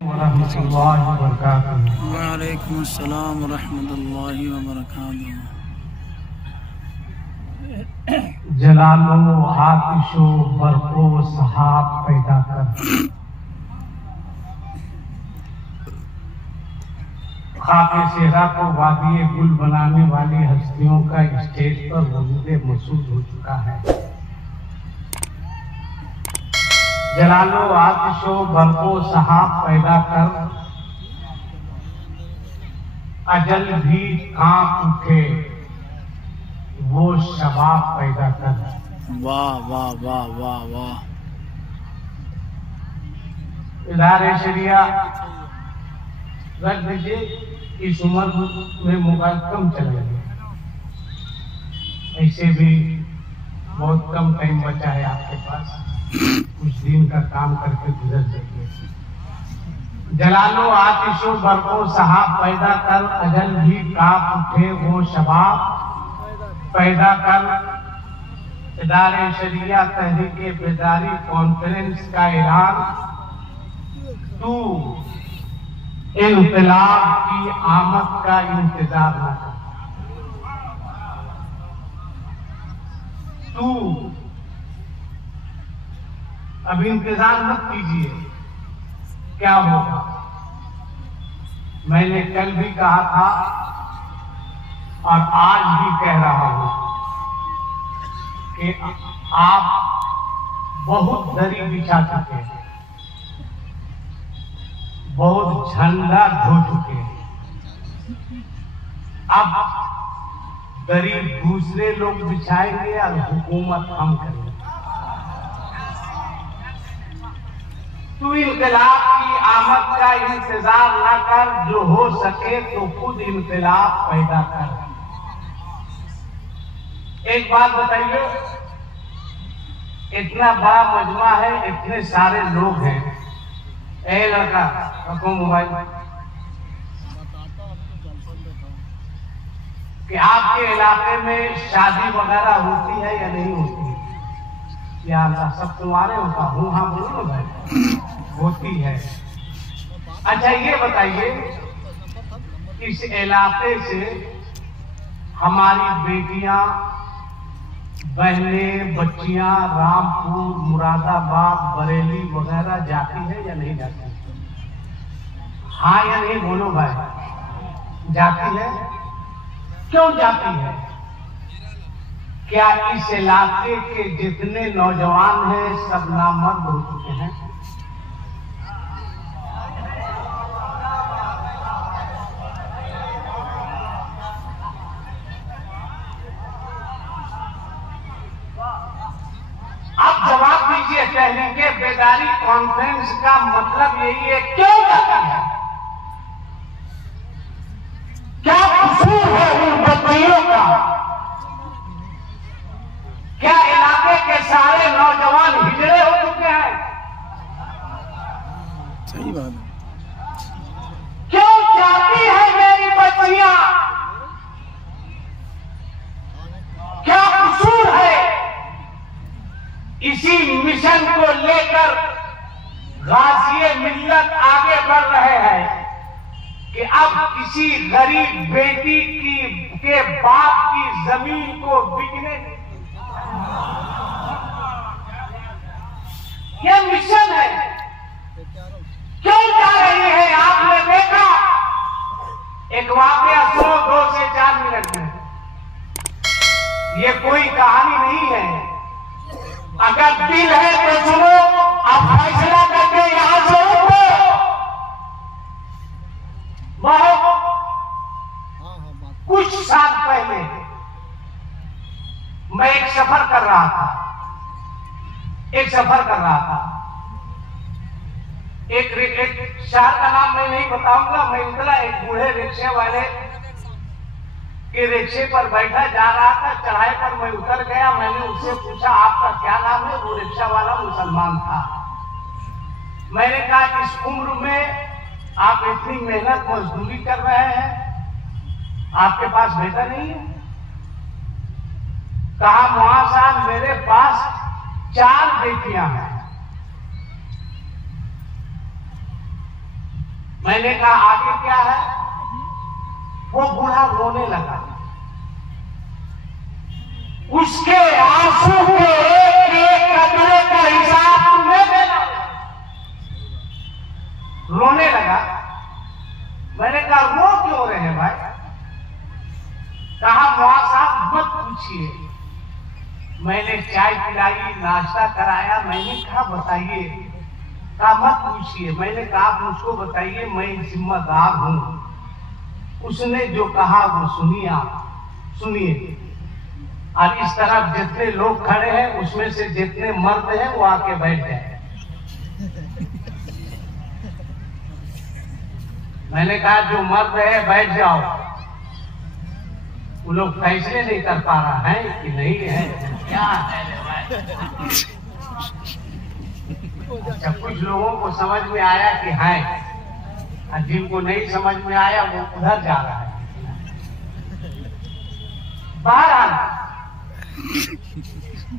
वरहमतुल्लाहि वबरकातुहू। वालेकुम अस्सलाम वरहमतुल्लाहि वबरकातुहू। जलालो आतिशो बर्फो सहाब पैदा कर, खाके सेहरा को वादिये गुल बनाने वाली हस्तियों का स्टेज पर वजूद मसूद हो चुका है। जलालो आतिशो बर्फो सहाब पैदा कर, अजल भी कांप उठे वो शबाब पैदा कर। वाह वाह वाह वाह वाह। इदारे शरिया रख दीजिए, इस उम्र में मोबाइल कम चल रही है, ऐसे भी बहुत कम टाइम बचा है आपके पास, कुछ दिन का काम करके गुजर जाइए। जलालो आतिशो बर्फो सहाब पैदा कर, अजल भी कांप उठे वो शबाब पैदा कर। इदारे शरिया तहरीके बेदारी कॉन्फ्रेंस का ऐलान, तू इन्कलाब की आमद का इंतजार न कर। तू अब इंतजार मत कीजिए, क्या होगा। मैंने कल भी कहा था और आज भी कह रहा हूं कि आप बहुत दरी बिछा चुके हैं, बहुत झंडा धो चुके हैं। अब दरी दूसरे लोग बिछाएंगे और हुकूमत हम करेंगे। तू इनकलाब की आमद का इंतजार न कर, जो हो सके तो खुद इनकलाब पैदा कर। एक बात बताइए, इतना बड़ा मजमा है, इतने सारे लोग हैं, ए लड़का रखो मोबाइल, कि आपके इलाके में शादी वगैरह होती है या नहीं होती है? या अल्लाह सब तुम्हारे होता हूँ, हाँ बोलो भाई, होती है। अच्छा ये बताइए, इस इलाके से हमारी बेटियां, बहनें, बच्चियां रामपुर, मुरादाबाद, बरेली वगैरह जाती है या नहीं जाती? हाँ या नहीं बोलो भाई, जाती है। क्यों जाती है? क्या इस इलाके के जितने नौजवान हैं सब नामर्द हो चुके हैं? आप जवाब दीजिए। तहरीके बेदारी कॉन्फ्रेंस का मतलब यही है, क्यों जाती है? क्या कसूर है उन बच्चियों का? क्या इलाके के सारे नौजवान हिजड़े हो चुके हैं? सही बात है। क्यों जाती है मेरी बच्चियां? क्या कसूर है? इसी मिशन को लेकर गाज़िए मिल्लत आगे बढ़ रहे हैं कि अब किसी गरीब बेटी के बाप की जमीन को बिकने, ये मिशन है। क्यों जा रही है? आपने देखा, एक वाकया सुनो 2 से 4 मिनट में, ये कोई कहानी नहीं है। अगर दिल है तो सुनो, अब फैसला करके यहां से उठो। बहुत कुछ साल पहले मैं एक सफर कर रहा था, एक शहर का नाम मैं नहीं बताऊंगा। मैं निकला, एक बूढ़े रिक्शे वाले के रिक्शे पर बैठा जा रहा था, चढ़ाई पर मैं उतर गया। मैंने उससे पूछा आपका क्या नाम है? वो रिक्शा वाला मुसलमान था। मैंने कहा इस उम्र में आप इतनी मेहनत मजदूरी कर रहे हैं, आपके पास बेटा नहीं है? कहा मुआ साहब मेरे पास 4 बेटियां हैं। मैंने कहा आगे क्या है? वो बूढ़ा रोने लगा। उसके आंसू के एक कतरे का हिसाब तुम्हें देना। रोने लगा। मैंने कहा रो क्यों रहे हैं भाई? कहा मुआ साहब मत पूछिए, मैंने चाय पिलाई, नाश्ता कराया। मैंने कहा बताइए। कहा मत पूछिए। मैंने कहा आप मुझको बताइए, मैं जिम्मेदार हूं। उसने जो कहा वो सुनिए, आप सुनिए। और इस तरफ जितने लोग खड़े हैं उसमें से जितने मर्द हैं वो आके बैठ जाए। मैंने कहा जो मर्द है बैठ जाओ। वो लोग फैसले नहीं कर पा रहा है कि नहीं है, क्या है अच्छा, कुछ लोगों को समझ में आया कि है, और जिनको नहीं समझ में आया वो उधर जा रहा है। बहरहाल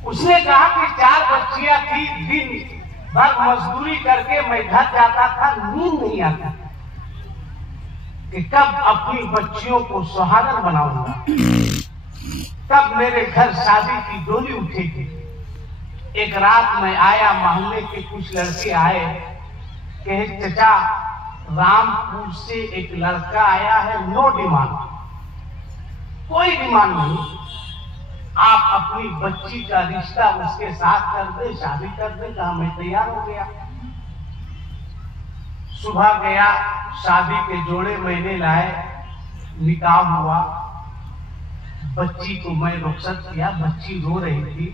उसने कहा कि 4 बच्चियां थी, दिन भर मजदूरी करके मैं घर जाता था, नींद नहीं आती कि कब अपनी बच्चियों को सुहागन बनाऊंगा, कब मेरे घर शादी की डोली उठेगी। एक रात में आया, मोहल्ले के कुछ लड़के आए, कहे चचा रामपुर से एक लड़का आया है, नो डिमांड, कोई डिमांड नहीं, आप अपनी बच्ची का रिश्ता उसके साथ कर दे, शादी कर दे। कहा मैं तैयार हो गया। सुबह गया, शादी के जोड़े मैंने लाए, निकाह हुआ। बच्ची को मैं रुखसत किया। बच्ची रो रही थी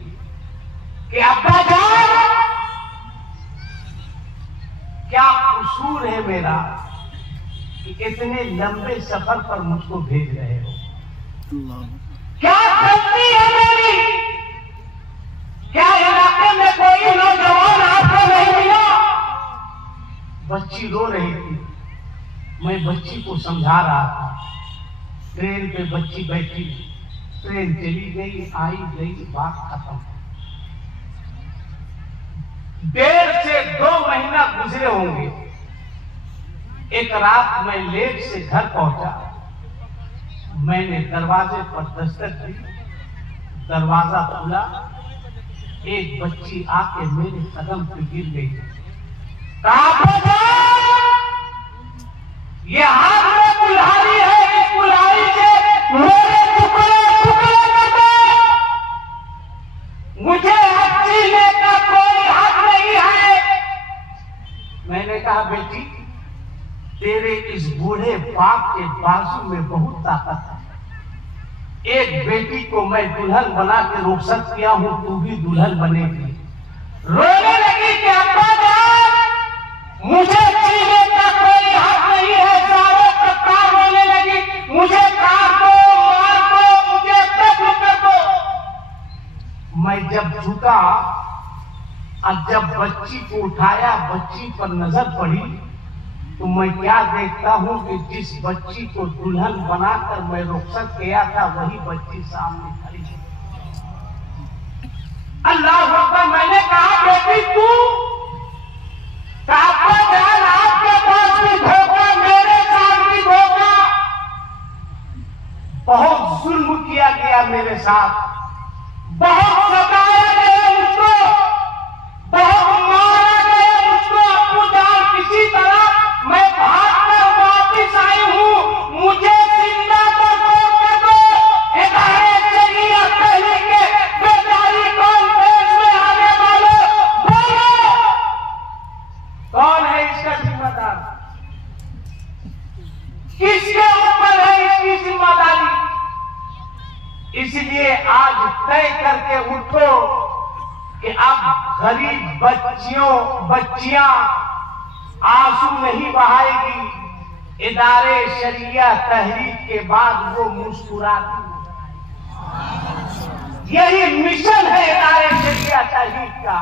कि अब्बा जान क्या कसूर है मेरा कि इतने लंबे सफर पर मुझको भेज रहे हो? क्या गलती है मेरी? क्या इलाके में कोई नौजवान आपको नहीं मिला? बच्ची रो रही थी। मैं बच्ची को समझा रहा था। ट्रेन पे बच्ची बैठी, ट्रेन चली गई, आई गई, बात खत्म। 1.5 से 2 महीना गुजरे होंगे। एक रात मैं लेट से घर पहुंचा। मैंने दरवाजे पर दस्तक दी, दरवाजा खुला। एक बच्ची आके मेरे कदम पे गिर गई। ये हाथ में कुल्हाड़ी है, इस कुल्हाड़ी से मेरे टुकड़े टुकड़े कर दो। मुझे जीने का कोई हक नहीं है। मैंने कहा बेटी तेरे इस बूढ़े बाप के बाजू में बहुत ताकत है। एक बेटी को मैं दुल्हन बना के रुखसत किया हूं, तू भी दुल्हन बनेगी। रोने लगी कि अब्बा जान मुझे जीने का कोई हक नहीं है। सारों कप्तान रोने लगी, मुझे काट दो, मार दो, मुझे दफन कर दो। मैं जब झुका और जब बच्ची को उठाया, बच्ची पर नजर पड़ी तो मैं क्या देखता हूं कि जिस बच्ची को दुल्हन बनाकर मैं रुखसत किया था वही बच्ची सामने खड़ी है। अल्लाह अकबर। मैंने कहा बेटी तू जान, आपके पास भी धोखा, मेरे साथ भी धोखा। बहुत जुल्म किया गया मेरे साथ, बहुत सताया गया मुझको, बहुत मारा गया मुझको। आपको जान किसी तरह मैं भागकर वापिस आई हूं। मुझे जिंदा कर दो। हिदायत शरीया पहले के बेदारी कॉन्फ्रेंस में आने वाले बोलो, कौन है इसका जिम्मेदार? किसके ऊपर है इसकी जिम्मेदारी? इसलिए आज तय करके उठो कि अब गरीब बच्चियां आंसू नहीं बहाएगी। इदारे शरिया तहरीक के बाद वो मुस्कुराती। यही मिशन है इदारे शरिया तहरीक का।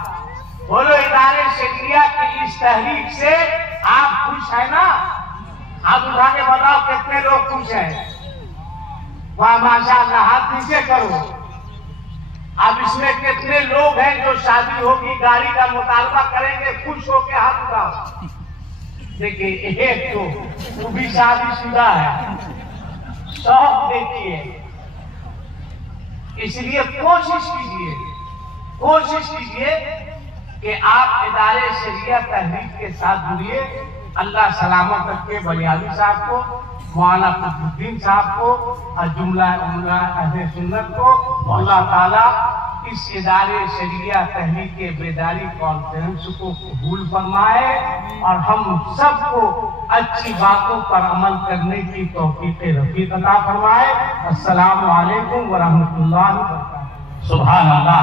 बोलो इदारे शरिया की इस तहरीक से आप खुश है ना? आप उठा के बताओ कितने लोग खुश हैं? वाह माशाअल्लाह, हाथ नीचे करो। अब इसमें कितने लोग हैं जो शादी होगी गाड़ी का मुतालबा करेंगे? खुश होकर हाथ उठाओ। देखिए एक तो वो भी शादीशुदा है, शौक देखिए। इसलिए कोशिश कीजिए कि आप इदारे शरिया तहरीक के साथ जुड़िए। अल्लाह सलामत रखे बलियाली साहब को, मौलाना कुतुबुद्दीन साहब को और जुमला अहले सुन्नत को। अल्लाह ताला इस इदारे शरिया तहरीक के बेदारी कॉन्फ्रेंस को कबूल फरमाए और हम सबको अच्छी बातों पर अमल करने की तौफीक रफीक अता फरमाए। अस्सलामु अलैकुम व रहमतुल्लाहि व बरकातहू। सुभान अल्लाह।